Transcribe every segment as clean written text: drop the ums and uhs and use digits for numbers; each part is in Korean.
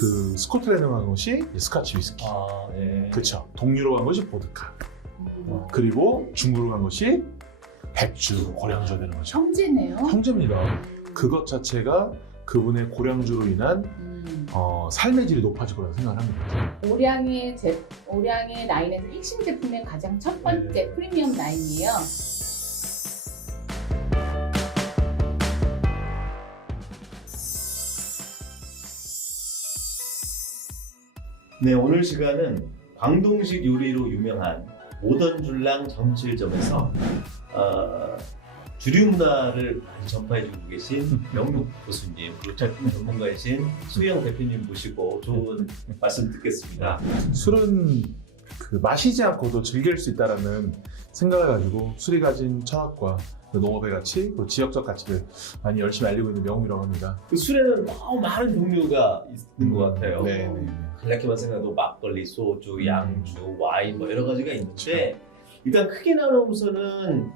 그 스코틀랜드 간 것이 스카치 위스키. 네. 그쵸. 동유로 간 것이 보드카. 그리고 중국으로 간 것이 백주, 고량주가 되는 거죠. 형제네요. 형제입니다. 그것 자체가 그분의 고량주로 인한 삶의 질이 높아질 거라고 생각을 합니다. 오량의 라인에서 핵심 제품의 가장 첫 번째 프리미엄 라인이에요. 네, 오늘 시간은 광동식 요리로 유명한 모던줄랑 정칠점에서 주류 문화를 많이 전파해주고 계신 명록 교수님, 그리고 제품 전문가이신 수영 대표님 모시고 좋은 말씀 듣겠습니다. 술은 그 마시지 않고도 즐길 수 있다는 생각을 가지고 술이 가진 철학과 그 농업의 가치, 그리고 지역적 가치를 많이 열심히 알리고 있는 명웅이라고 합니다. 그 술에는 너무 많은 종류가 있는 것 같아요. 네. 간략히만 생각해도 막걸리, 소주, 양주, 와인 뭐 여러 가지가 있는데 일단 크게 나누면서는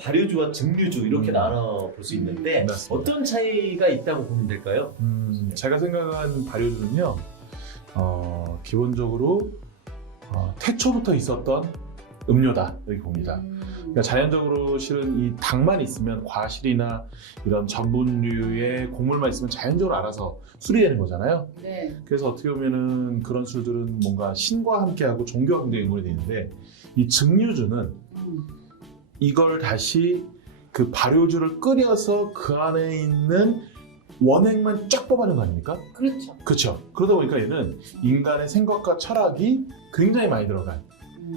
발효주와 증류주 이렇게 나눠 볼 수 있는데 맞습니다. 어떤 차이가 있다고 보면 될까요? 제가 생각한 발효주는요, 기본적으로 태초부터 있었던 음료다 이렇게 봅니다. 그러니까 자연적으로 실은 이 당만 있으면 과실이나 이런 전분류의 곡물만 있으면 자연적으로 알아서 술이 되는 거잖아요. 네. 그래서 어떻게 보면은 그런 술들은 뭔가 신과 함께하고 종교와 굉장히 연관이 되어 있는데 이 증류주는 이걸 다시 그 발효주를 끓여서 그 안에 있는 원액만 쫙 뽑아낸 거 아닙니까? 그렇죠. 그렇죠. 그러다 보니까 얘는 인간의 생각과 철학이 굉장히 많이 들어간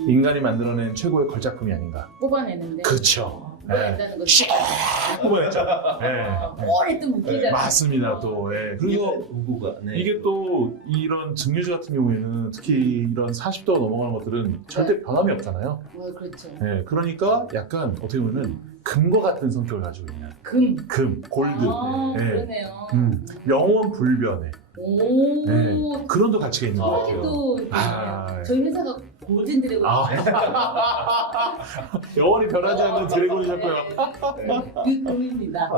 인간이 만들어낸 최고의 걸작품이 아닌가. 뽑아내는데. 그렇죠. 뽑아낸다는 거죠. 뽑아냈죠. 네. 오래 또 묵히잖아요. 맞습니다. 또 그리고 이게 또 이런 증류주 같은 경우에는 특히 이런 40도가 넘어가는 것들은 절대 변함이 없잖아요. 그렇죠. 네, 그러니까 약간 어떻게 보면은 금과 같은 성격을 가지고 있는 금, 골드. 네. 그러네요. 영원 불변해. 오. 네, 그런 또 가치가 있는 것 같아요. 또 저희 회사가 골든 드래곤. 영원히 변하지 않는 드래곤이셨고요. 그 꿈입니다.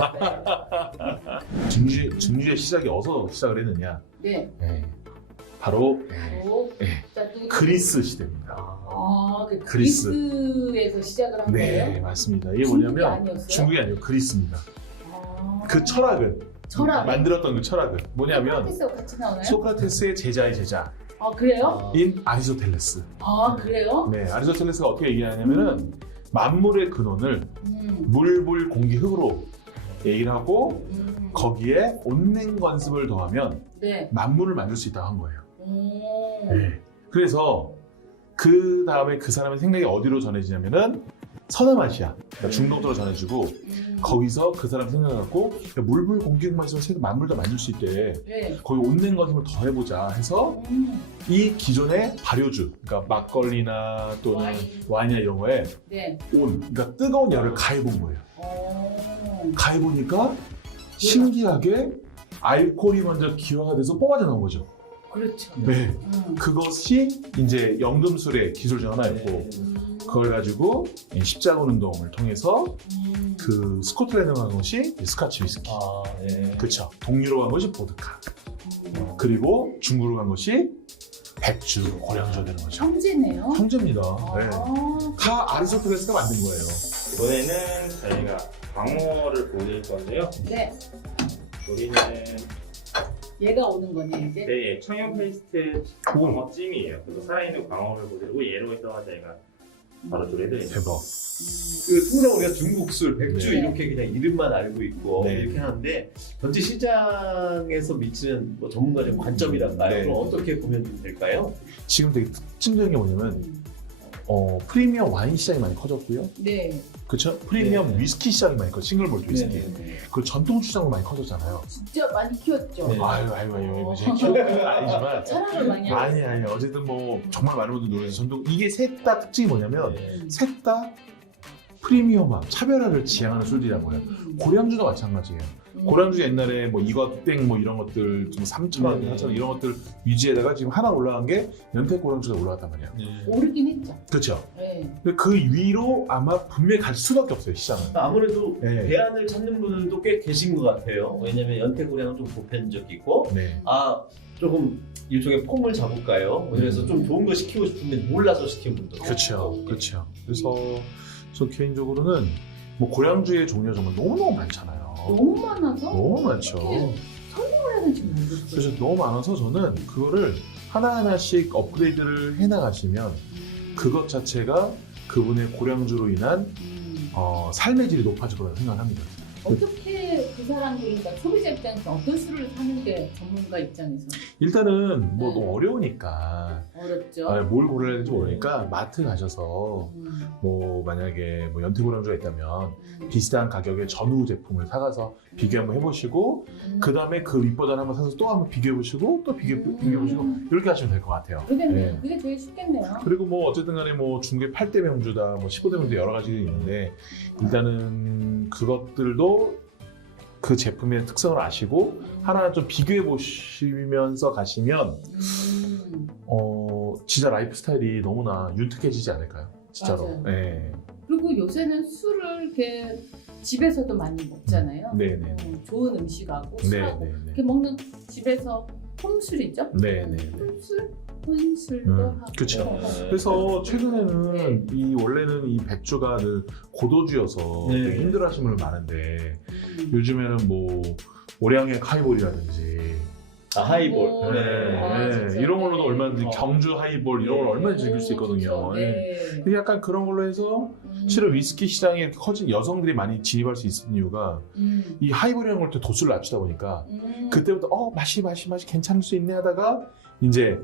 증류의 시작이 어디서 시작을 했느냐? 네. 바로 자, 또 그리스 시대입니다. 그 그리스. 그리스에서 시작을 한 거예요? 네, 맞습니다. 이게 중국이 뭐냐면 아니었어요? 중국이 아니고 그리스입니다. 그 철학은 만들었던 그 철학은 뭐냐면 소크라테스하고 같이 나오나요? 소크라테스의 제자의 제자인 그래요? 아리스토텔레스. 그래요? 네, 아리스토텔레스가 어떻게 얘기하냐면은 만물의 근원을 물, 불, 공기, 흙으로 얘기를 하고 거기에 온냉관습을 더하면 만물을 만들 수 있다고 한 거예요. 네. 그래서 그 다음에 그 사람의 생각이 어디로 전해지냐면은 서남아시아, 그러니까 중동으로 전해지고 거기서 그 사람 생각하고 물, 불, 공기만 있으면 만물도 만들 수 있대. 거기 온냉관습을 더 해보자 해서 이 기존의 발효주, 그러니까 막걸리나 또는 와인이나 이런 거에 그러니까 뜨거운 열을 가해본 거예요. 가해보니까 신기하게 알코올이 먼저 기화가 돼서 뽑아져 나온 거죠. 그렇죠. 네. 그것이 이제 연금술의 기술 중 하나였고 그걸 가지고 십자군 운동을 통해서 그 스코틀랜드 간 것이 스카치 위스키. 그렇죠. 동유로 간 것이 보드카. 그리고 중국으로 간 것이 백주, 고량주가 되는 거죠. 형제네요. 형제입니다. 네. 다 아리스토텔레스가 만든 거예요. 이번에는 저희가 광어를 보여드릴 건데요. 네. 우리는 얘가 오는 거네 이제. 네, 청양 페이스트 광어찜이에요. 그래서 살아있는 광어를 보여드리고 얘로 해서 저희가 바로 조리해드립니다. 대박. 통상 우리가 중국술, 백주 네. 이렇게 그냥 이름만 알고 있고 네. 이렇게 하는데 전체 시장에서 미치는 뭐 전문가적 관점이란가요? 네. 그럼 어떻게 보면 될까요? 지금 되게 특징적인 게 뭐냐면 프리미엄 와인 시장이 많이 커졌고요. 네. 그렇죠? 프리미엄 위스키 시장이 많이 커졌고 싱글 몰트 위스키. 네. 그 전통 주장도 많이 커졌잖아요. 진짜 많이 키웠죠. 네. 아유, 이제 키우는 건 아니지만. 철학을 많이 하고. 아니, 어쨌든 뭐 정말 많은 분들 노래해서 전통. 이게 셋 다 특징이 뭐냐면 셋 다 프리미엄함, 차별화를 지향하는 술들이란 거예요. 고량주도 마찬가지예요. 고량주 옛날에 뭐 이것땡 뭐 이런 것들 좀 3,000원, 4,000원 이런 것들 위주에다가 지금 하나 올라간 게 연택 고량주가 올라갔단 말이야. 오르긴 했죠. 그렇죠. 네. 근데 그 위로 아마 분명히 갈 수밖에 없어요, 시장은. 아무래도 네. 대안을 찾는 분들도 꽤 계신 것 같아요. 왜냐면 연태고량은 좀 보편적이고 네. 조금 일종의 폼을 잡을까요? 그래서 좀 좋은 거 시키고 싶은데 몰라서 시키는 분들. 그렇죠, 그렇죠. 그래서 저 개인적으로는 뭐 고량주의 종류가 정말 너무너무 많잖아요. 너무 많아서 너무 많죠. 어떻게 설명을 해야 될지 모르겠어요. 그래서 너무 많아서 저는 그거를 하나하나씩 업그레이드를 해나가시면 그것 자체가 그분의 고량주로 인한 삶의 질이 높아질 거라고 생각합니다. 어떻게 그 사람들이, 그러니까 소비자 입장에서 어떤 술을 사는 게 전문가 입장에서 일단은 뭐 네. 너무 어려우니까 어렵죠? 뭘 고르야 되는지 모르니까 마트 가셔서 뭐 만약에 뭐 연태고량주가 있다면 비슷한 가격의 전후 제품을 사가서 비교 한번 해보시고 그 다음에 그 윗버전 한번 사서 또 한번 비교해보시고 또 비교해보시고 이렇게 하시면 될 것 같아요. 그러겠네요. 네. 그게 제일 쉽겠네요. 그리고 뭐 어쨌든 간에 뭐 중개 8대 명주다 뭐 15대 명주 여러 가지 있는데 일단은 그것들도 그 제품의 특성을 아시고 하나하나 좀 비교해 보시면서 가시면 진짜 라이프 스타일이 너무나 윤택해지지 않을까요? 진짜로. 맞아요. 네. 그리고 요새는 술을 이렇게 집에서도 많이 먹잖아요. 네네. 좋은 음식하고 술하고 네네네. 이렇게 먹는 집에서 홈술이죠? 네네네. 홈술? 혼술도 하고. 그쵸. 그래서 최근에는 이 원래는 이 백주가 늘 고도주여서 네. 되게 힘들어하시는 분들 많은데 요즘에는 뭐 오량의 하이볼이라든지 하이볼. 진짜. 이런 걸로도 얼마든지 어. 경주 하이볼 이런 걸 얼마든지 즐길 수 있거든요. 그쵸. 네. 네. 근데 약간 그런 걸로 해서 실은 위스키 시장에 이렇게 커진 여성들이 많이 진입할 수 있는 이유가 이 하이볼이라는 걸 또 도수를 낮추다 보니까 그때부터 맛이 괜찮을 수 있네 하다가 이제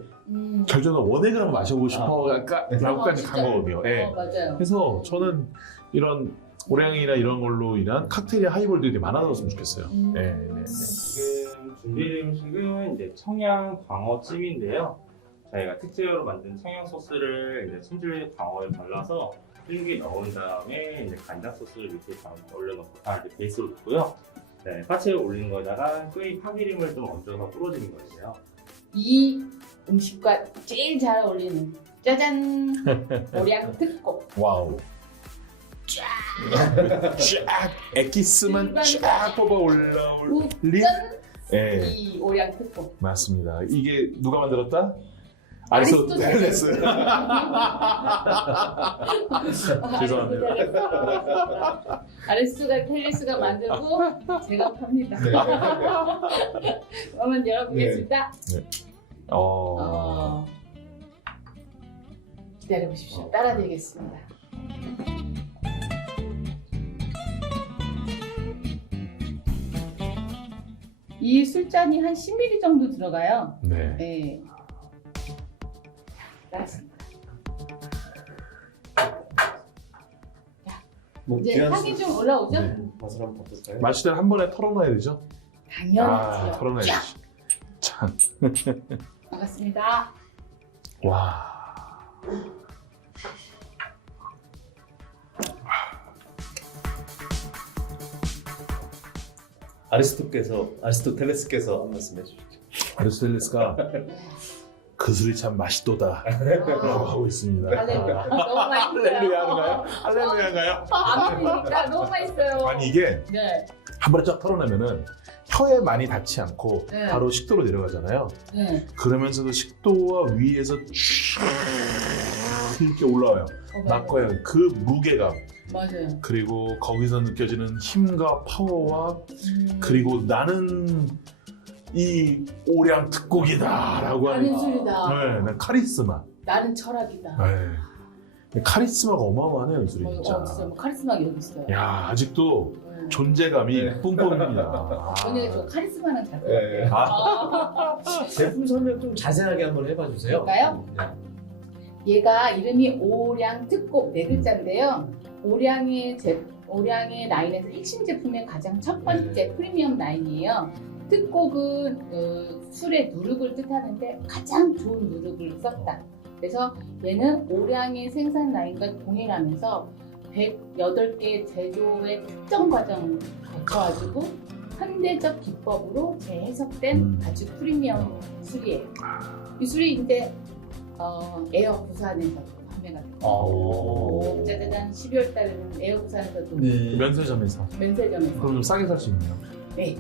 결정은 원액을 한번 마셔보고 싶어 라고까지 간 거거든요. 예. 맞아요. 그래서 저는 이런 오량이나 이런 걸로 인한 칵테일의 하이볼들이 많아졌으면 좋겠어요. 네, 네, 네. 지금 준비된 음식은 이제 청양 광어찜인데요. 저희가 특제로 만든 청양 소스를 이제 손질 광어에 발라서 쫄깃 넣은 다음에 이제 간장 소스를 밑에 올려놓고 다 이렇게 베이스로 넣고요. 네, 파채를 올리는 거에다가 끄이 파기름을 좀 얹어서 뿌려주는 거예요. 이 음식과 제일 잘 어울리는 짜잔 오량 특곡. 와우. 쫙 에키스만 쫙 뽑아 올라올 리. 예, 이 오량 특곡. 맞습니다. 이게 누가 만들었다? 아리스토텔레스. 아리스토텔레스. 죄송합니다. 아리스토텔레스가 만들고 제가 팝니다. 그러면 열어보겠습니다. 기다려보십시오. 따라드리겠습니다. 이 술잔이 한 10ml 정도 들어가요. 네. 네. 따랐습니다. 뭐 이제 귀한 향이 좀 올라오죠? 네. 맛을 한번 볼까요? 마실 때는 한 번에 털어놔야 되죠? 당연하죠. 털어놔야 되죠. 참. 반갑습니다. 와. 아리스토텔레스께서 한 말씀 해주시죠. 아리스토텔레스가 그 술이 참 맛있도다 라고 하고 있습니다. 할렐루야. 너무 맛있어요. 할렐루야인가요? 할렐루야인가요? 안 어울리니까 너무 맛있어요. 아니 이게 네. 한 번에 쫙 털어내면은 혀에 많이 닿지 않고 네. 바로 식도로 내려가잖아요. 네. 그러면서도 식도와 위에서 쭉 이렇게 올라와요. 막과요. 그 무게감 맞아요. 그리고 거기서 느껴지는 힘과 파워와 그리고 나는 이 오량 특곡이다라고 하는 나는 술이다. 네, 난 카리스마. 나는 철학이다. 네. 카리스마가 어마어마하네요, 이 술이 진짜 진짜. 뭐 카리스마가 여기 있어요. 야, 아직도 네. 존재감이 네. 뿜뿜입니다. 오늘 저 카리스마는 잘 네. 아. 제품 설명 좀 자세하게 한번 해봐 주세요. 그럴까요? 네. 얘가 이름이 오량 특곡 네 글자인데요. 오량의 라인에서 핵심 제품의 가장 첫 번째 프리미엄 라인이에요. 특곡은 술의 누룩을 뜻하는데 가장 좋은 누룩을 썼다. 그래서 얘는 오량의 생산 라인과 동일하면서 108개의 제조의 특정 과정을 거쳐가지고 현대적 기법으로 재해석된 아주 프리미엄 술이에요. 이 술이 이제 에어 부산에서 판매가 됐고 짜자잔 12월 달에는 에어 부산에서도 네. 면세점에서. 면세점에서 그럼 좀 싸게 살 수 있네요. 네.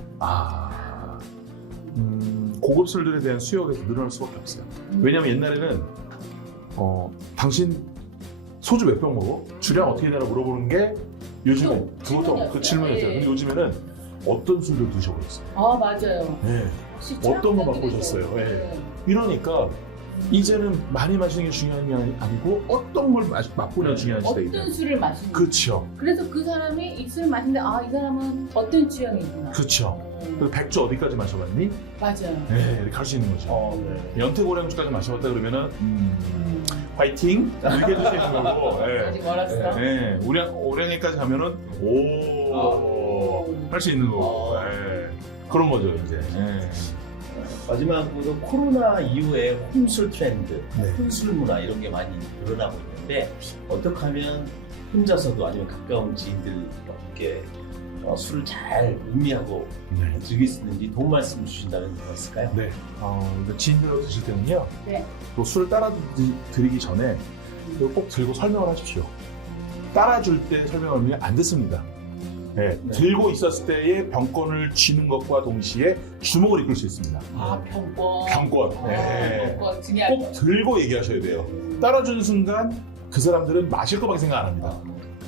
고급 술들에 대한 수요가 계속 늘어날 수밖에 없어요. 왜냐면 옛날에는 당신 소주 몇 병 먹어? 주량 어떻게 되나 물어보는 게 요즘에 그것도 그 질문이었어요. 근데 요즘에는 어떤 술들 드셔보셨어요? 아 맞아요. 네. 역시 어떤 거 취향적이죠. 맛보셨어요? 네. 네. 이러니까 이제는 많이 마시는 게 중요한 게 아니고 어떤 걸 맛보냐 중요한 시대이다. 어떤 술을 마시는 그렇죠. 그래서 그 사람이 이 술을 마시는데 이 사람은 어떤 취향이구나. 그렇죠. 그리고 백주 어디까지 마셔봤니? 맞아요. 네, 이렇게 할 수 있는 거죠. 네. 연태고량주까지 마셔봤다 그러면은 화이팅 이렇게 해줄 수 있는 거고. 아직 멀었어. 네, 오량에까지 가면은 할 수 있는 거고. 네. 그런 거죠 이제. 네. 마지막으로 코로나 이후에 홈술 트렌드, 네. 홈술 문화 이런 게 많이 늘어나고 있는데 어떻게 하면 혼자서도 아니면 가까운 지인들께 술을 잘 음미하고 네. 즐길 수 있는지 도움 말씀 주신다면 뭐가 있을까요? 네. 지인들하고 드실 때는요. 네. 또 술을 따라 드리기 전에 이거 꼭 들고 설명을 하십시오. 따라줄 때 설명하면 안 듣습니다. 네. 네. 들고 있었을 때의 병권을 쥐는 것과 동시에 주먹을 이끌 수 있습니다. 병권. 병권. 네. 병권 중요하죠. 꼭 들고 얘기하셔야 돼요. 따라주는 순간 그 사람들은 마실 것밖에 생각 안 합니다.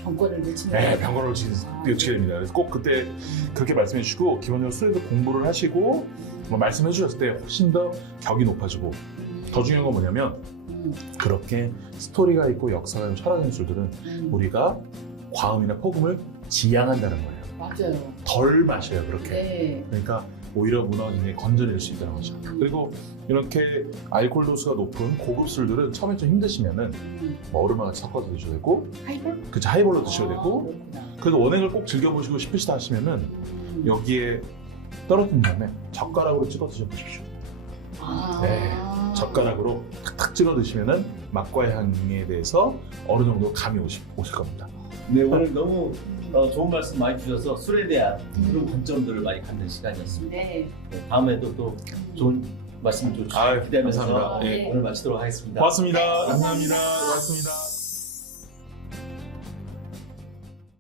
병권을 놓치는 네, 거예요. 병권을 놓치게 됩니다. 그래서 꼭 그때 그렇게 말씀해 주시고 기본적으로 술에도 공부를 하시고 말씀해 주셨을 때 훨씬 더 격이 높아지고 더 중요한 건 뭐냐면 그렇게 스토리가 있고 역사가 있고 철학이 있는 술들은 우리가 과음이나 폭음을 지양한다는 거예요. 맞아요. 덜 마셔요, 그렇게. 네. 그러니까 오히려 문화가 굉장히 건전해질 수 있다는 거죠. 그리고 이렇게 알코올 도수가 높은 고급 술들은 처음에 좀 힘드시면은 얼음과 같이 섞어서 드셔도 되고, 하이볼? 그쵸, 하이볼로 드셔도 되고, 그렇구나. 그래서 원액을 꼭 즐겨보시고 싶으시다 하시면은 여기에 떨어뜨린 다음에 젓가락으로 찍어 드셔보십시오. 네. 젓가락으로 탁탁 찍어 드시면은 맛과 향에 대해서 어느 정도 감이 오실 겁니다. 네, 오늘 너무 좋은 말씀 많이 주셔서 술에 대한 그런 관점들을 많이 갖는 시간이었습니다. 네. 네, 다음에도 또 좋은 말씀 좀 아유, 기대하면서 감사합니다. 네. 오늘 마치도록 하겠습니다. 고맙습니다. 감사합니다. 고맙습니다.